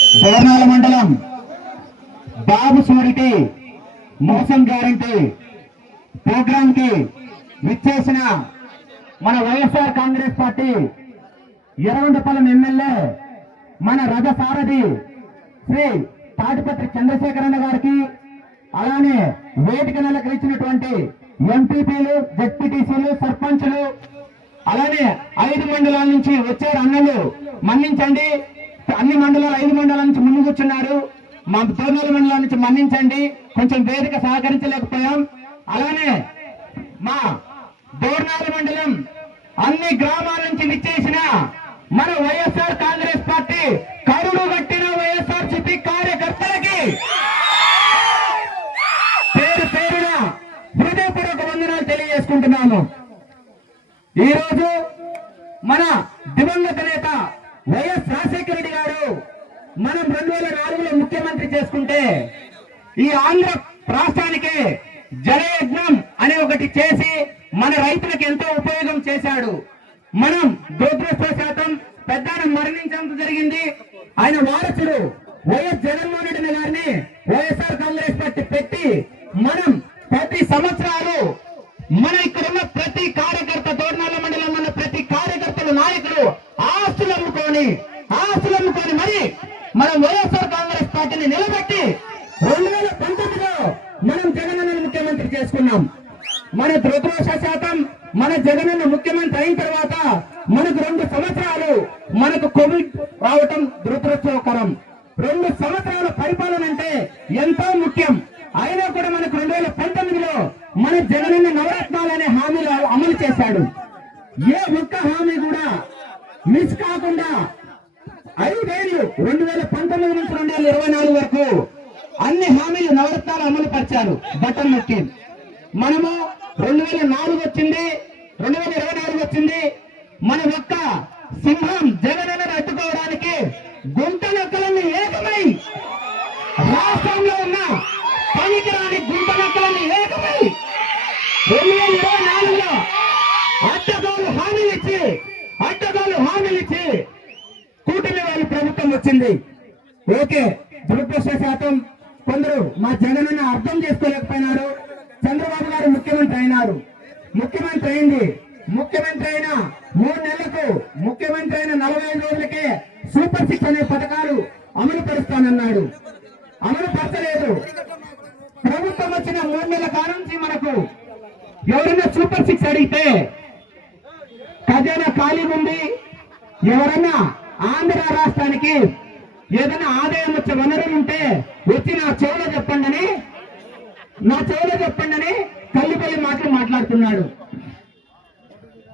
దోర్నాల మండలం బాబు సూరికి మోసం గ్యారంటీ ప్రోగ్రామ్కి విచ్చేసిన మన వైఎస్ఆర్ కాంగ్రెస్ పార్టీ ఎర్రగొండపాలెం ఎమ్మెల్యే మన రథ సారథి శ్రీ తాటిపత్రి చంద్రశేఖరన్న గారికి అలానే వేదిక నెలకరించినటువంటి ఎంపీపీలు జడ్పీటీసీలు సర్పంచ్లు అలానే ఐదు మండలాల నుంచి వచ్చారు అన్నలు మన్నించండి. అన్ని మండలాలు ఐదు మండలాల నుంచి ముందు కూర్చున్నారు మా తొర్నూల మండలాల నుంచి మన్నించండి. కొంచెం వేదిక సహకరించలేకపోయాం. అలానే మా దోర్నాల మండలం అన్ని గ్రామాల నుంచి విచ్చేసిన మన వైఎస్ఆర్ కాంగ్రెస్ పార్టీ కరుడు కట్టిన వైఎస్ఆర్ సిపి కార్యకర్తలకి పేరు పేరున హృదయపూర్వక వందనాలు తెలియజేసుకుంటున్నాము ఈరోజు మన దివంగత నేత వైఎస్ రాజశేఖర మనం రెండు వేల నాలుగులో ముఖ్యమంత్రి చేసుకుంటే ఈ ఆంధ్ర రాష్ట్రానికి జలయజ్ఞం అనే ఒకటి చేసి మన రైతులకు ఎంతో ఉపయోగం చేశాడు. మనం దురదృష్టవశాతం పెద్దాన మరణించడం జరిగింది. ఆయన వారసుడు వైఎస్ జగన్మోహన్ రెడ్డి గారిని వైఎస్ఆర్ కాంగ్రెస్ పార్టీ పెట్టి మనం ప్రతి సంవత్సరాలు మన ఇక్కడ ఉన్న ప్రతి కార్యకర్త తోటనాల మండలం ఉన్న ప్రతి కార్యకర్తలు నాయకులు ఆస్తులు అమ్ముకొని ఆస్తులు అమ్ముకొని మరి మనం వైఎస్ఆర్ కాంగ్రెస్ పార్టీని నిలబెట్టి రెండు వేల పంతొమ్మిదిలో మనం జగనన్న ముఖ్యమంత్రి చేసుకున్నాం. మన దురదృష్ట శాతం మన జగనన్న ముఖ్యమంత్రి అయిన తర్వాత మనకు రెండు సంవత్సరాలు మనకు కోవిడ్ రావటం దురదృష్టకరం. రెండు సంవత్సరాల పరిపాలన అంటే ఎంతో ముఖ్యం. అయినా కూడా మనకు రెండు వేల పంతొమ్మిదిలో మన జగనన్న నవరత్నాలు అనే హామీలు అమలు చేశాడు. ఏ ఒక్క హామీ కూడా మిస్ కాకుండా ఐదు వేలు రెండు వేల పంతొమ్మిది నుంచి రెండు వేల ఇరవై నాలుగు వరకు అన్ని హామీలు నవరత్నాలు అమలు పరిచారు బటన్ నొక్కి. మనము రెండు వేల నాలుగు వచ్చింది రెండు వేల ఇరవై నాలుగు వచ్చింది. మన ఒక్క సింహం జగన్ అడ్డుకోవడానికి గుంట నక్కలన్నీ ఏకమై రాష్ట్రంలో ఉన్న పనికిరాని గుంట నక్కలన్నీ ఏకమై రెండు వేల ఇరవై నాలుగులో అడ్డగోలు హామీలు ఇచ్చి అడ్డగోలు హామీలు ఇచ్చి కూటమి ప్రభుత్వం వచ్చింది. ఓకే దురదృష్ట శాతం కొందరు మా జగనన్న అర్థం చేసుకోలేకపోయినారు. చంద్రబాబు గారు ముఖ్యమంత్రి అయినారు. ముఖ్యమంత్రి అయింది. ముఖ్యమంత్రి అయిన మూడు నెలలకు ముఖ్యమంత్రి అయిన నలభై ఐదు రోజులకే సూపర్ సిక్స్ అనే పథకాలు అమలు పరుస్తానన్నాడు. అమలు పరచలేదు. ప్రభుత్వం వచ్చిన మూడు నెలల కాలం నుంచి మనకు ఎవరైనా సూపర్ సిక్స్ అడిగితే ఖజానా ఖాళీ ఉంది. ఎవరన్నా ఆంధ్ర రాష్ట్రానికి ఏదైనా ఆదాయం వచ్చే వనరులు ఉంటే వచ్చి నా చెవులో చెప్పండి అని నా చెవులో చెప్పండి అని కల్లిపల్లి మాటలు మాట్లాడుతున్నాడు.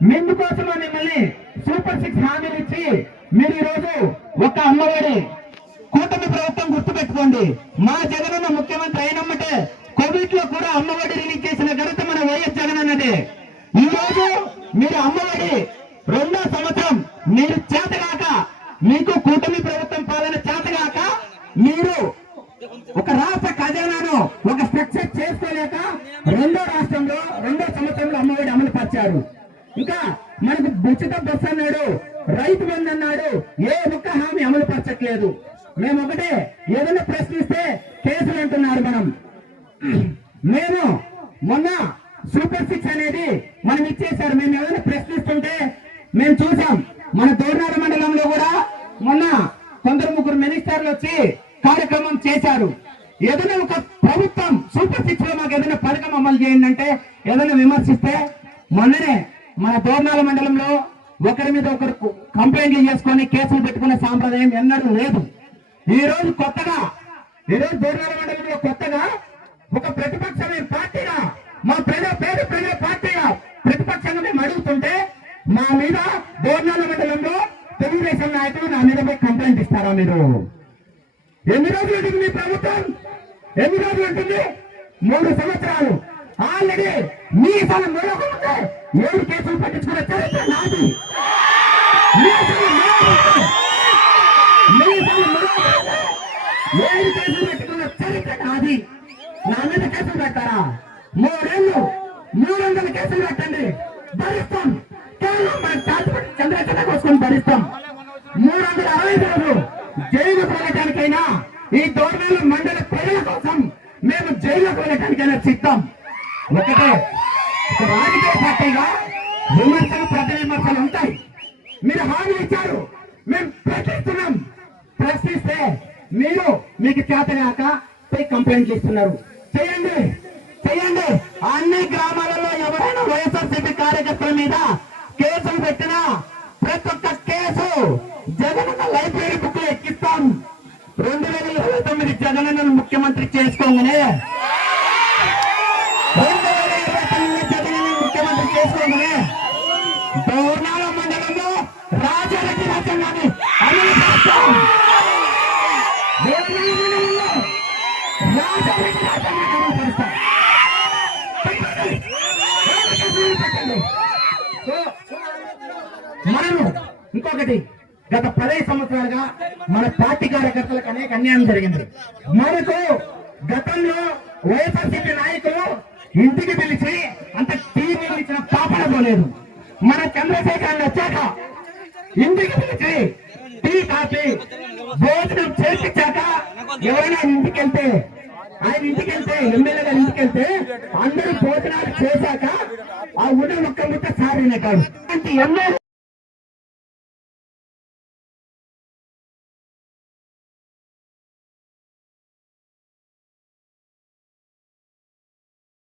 మెందుకోసమో మిమ్మల్ని సూపర్ సిక్స్ హామీలు ఇచ్చి మీరు ఈరోజు ఒక అమ్మఒడి కూటమి ప్రభుత్వం గుర్తుపెట్టుకోండి. మా జగనన్న ముఖ్యమంత్రి అయినమ్మటే కోవిడ్లో కూడా అమ్మఒడి రిలీజ్ చేసిన ఘనత మన వైఎస్ జగన్ అన్నదే ఈ రోజు మీరు అమ్మఒడి రెండో సంవత్సరం మీరు చేతగాక మీకు కూటమి ప్రభుత్వం పాలన చేతగాక మీరు ఒక రాష్ట్ర ఖజానాను ఒక స్ట్రక్చర్ చేసుకోలేక రెండో రాష్ట్రంలో రెండో సంవత్సరంలో అమ్మఒడి అమలు పరిచారు. ఇంకా మనకు ఉచిత బస్ అన్నాడు రైతు బంధు అన్నాడు ఏ ఒక్క హామీ అమలు పరచట్లేదు. మేము ఒకటే ఏదైనా ప్రశ్నిస్తే కేసులు అంటున్నారు మనం. మేము మొన్న సూపర్ సిక్స్ అనేది మనం ఇచ్చేసారు మేము ఏదైనా ప్రశ్నిస్తుంటే మేము చూసాం. మన దోర్నాల మండలం విమర్శిస్తే మొన్ననే మన దోర్నాల మండలంలో ఒకరి మీద ఒకరు కంప్లైంట్లు చేసుకొని కేసులు పెట్టుకునే సాంప్రదాయం ఎన్నడూ లేదు. ఈ రోజు కొత్తగా ఈ రోజు దూరాల మండలంలో కొత్తగా ఒక ప్రతిపక్షమైన పార్టీగా మా ప్రజా పేద ప్రజా పార్టీగా ప్రతిపక్షంగా మేము అడుగుతుంటే మా మీద దోర్నాల మండలంలో తెలుగుదేశం నాయకులు నా మీద పోయి కంప్లైంట్ ఇస్తారా మీరు? ఎన్ని రోజులు ఉంటుంది మీ ప్రభుత్వం? ఎన్ని రోజులు ఉంటుంది? మూడు సంవత్సరాలు. ఆల్రెడీ మీ అసలు మరొకటి ఏడు కేసులు పట్టించుకునే చరిత్ర నాది. మీ స్థలం మీ స్థలం మరొకటి. ఏడు కేసులు పెట్టుకున్న చరిత్ర నాది. నా మీద కేసులు పెట్టారా? మూడేళ్ళు మూడు వందల కేసులు పెట్టండి. భరిస్తాం. కేవలం మన చాటుపడి చంద్రచంద్ర కోసుకొని భరిస్తాం. మూడు వందల అరవై రోజులు జైలు వెళ్ళటానికైనా ఈ దోర్నాల మండల ప్రజల కోసం మేము జైలు వెళ్ళటానికైనా సిద్ధం. ఒకటే ఒక రాజకీయ పార్టీగా విమర్శలు ప్రతి విమర్శలు ఉంటాయి. మీరు హామీ ఇచ్చారు. మేము ప్రశ్నిస్తున్నాం. ప్రశ్నిస్తే మీరు మీకు చేతగాక పోయి కంప్లైంట్ ఇస్తున్నారు. చేయండి. చేయండి. అన్ని గ్రామాలలో ఎవరైనా వైఎస్ఆర్సీపీ కార్యకర్తల మీద కేసులు పెట్టినా ప్రతి ఒక్క కేసు జగనన్న లైబ్రరీ బుక్లో ఎక్కిస్తాం. రెండు వేల ఇరవై తొమ్మిది జగనన్న ముఖ్యమంత్రి చేసుకోగానే రెండు వేల ఇరవై తొమ్మిది జగనన్న ముఖ్యమంత్రి చేసుకోగానే దౌర్నాల మండలంలో రాజారెడ్డి రాజ్యాంగాన్ని అమలు చేస్తాం రాజారెడ్డి రాజ్యాంగాన్ని అమలు చేస్తాం మనము ఇంకొకటి గత పదహైదు సంవత్సరాలుగా మన పార్టీ కార్యకర్తలకు అనేక అన్యాయం జరిగింది. మనకు గతంలో వైఎస్ఆర్సీపీ నాయకులు ఇంటికి పిలిచి అంత టీవీ ఇచ్చిన పాపన పోలేదు. మన చంద్రశేఖర్ వచ్చాక ఇంటికి పిలిచి టీ కాఫీ భోజనం చేసిచ్చాక ఎవరైనా ఇంటికి వెళ్తే ఆయన ఇంటికి వెళ్తే ఎమ్మెల్యే గారి ఇంటికి వెళ్తే అందరూ భోజనాలు చేశాక ఆ ఉన్న ఒక్క ముక్క సారినే కాదు. అంటే ఎమ్మెల్యే